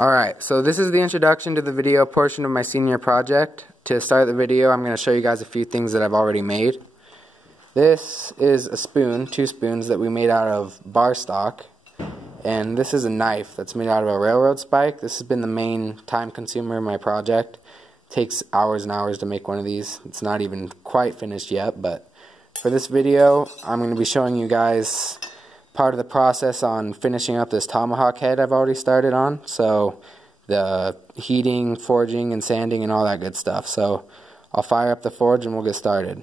Alright, so this is the introduction to the video portion of my senior project. To start the video, I'm going to show you guys a few things that I've already made. This is a spoon, 2 spoons that we made out of bar stock. And this is a knife that's made out of a railroad spike. This has been the main time consumer of my project. It takes hours and hours to make one of these. It's not even quite finished yet, but for this video, I'm going to be showing you guys part of the process on finishing up this tomahawk head I've already started on. So the heating, forging, and sanding and all that good stuff. So I'll fire up the forge and we'll get started.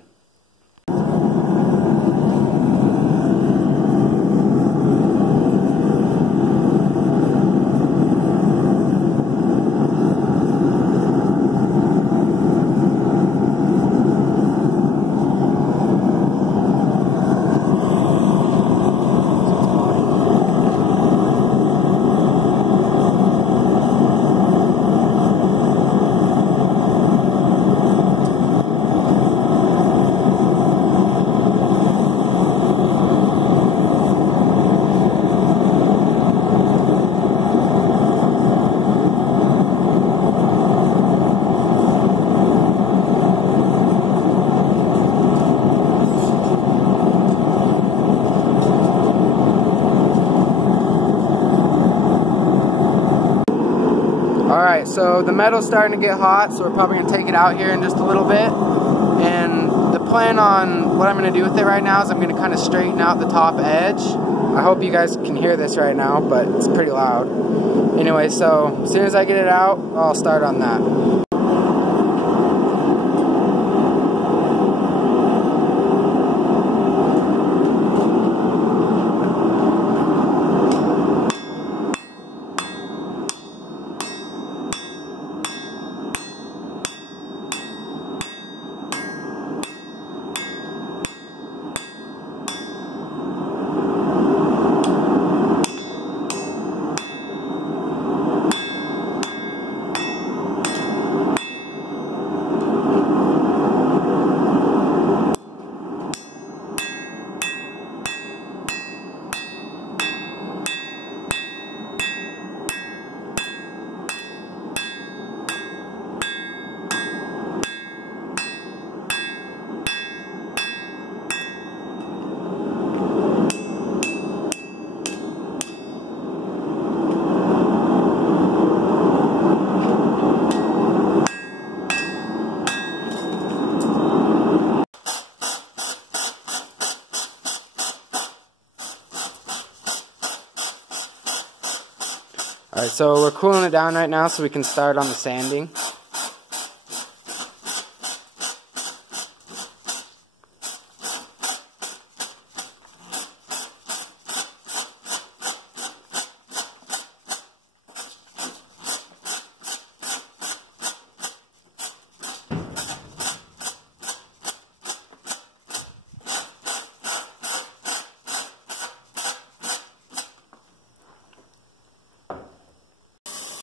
Alright, so the metal's starting to get hot, so we're probably going to take it out here in just a little bit. And the plan on what I'm going to do with it right now is I'm going to kind of straighten out the top edge. I hope you guys can hear this right now, but it's pretty loud. Anyway, so as soon as I get it out, I'll start on that. Alright, so we're cooling it down right now so we can start on the sanding.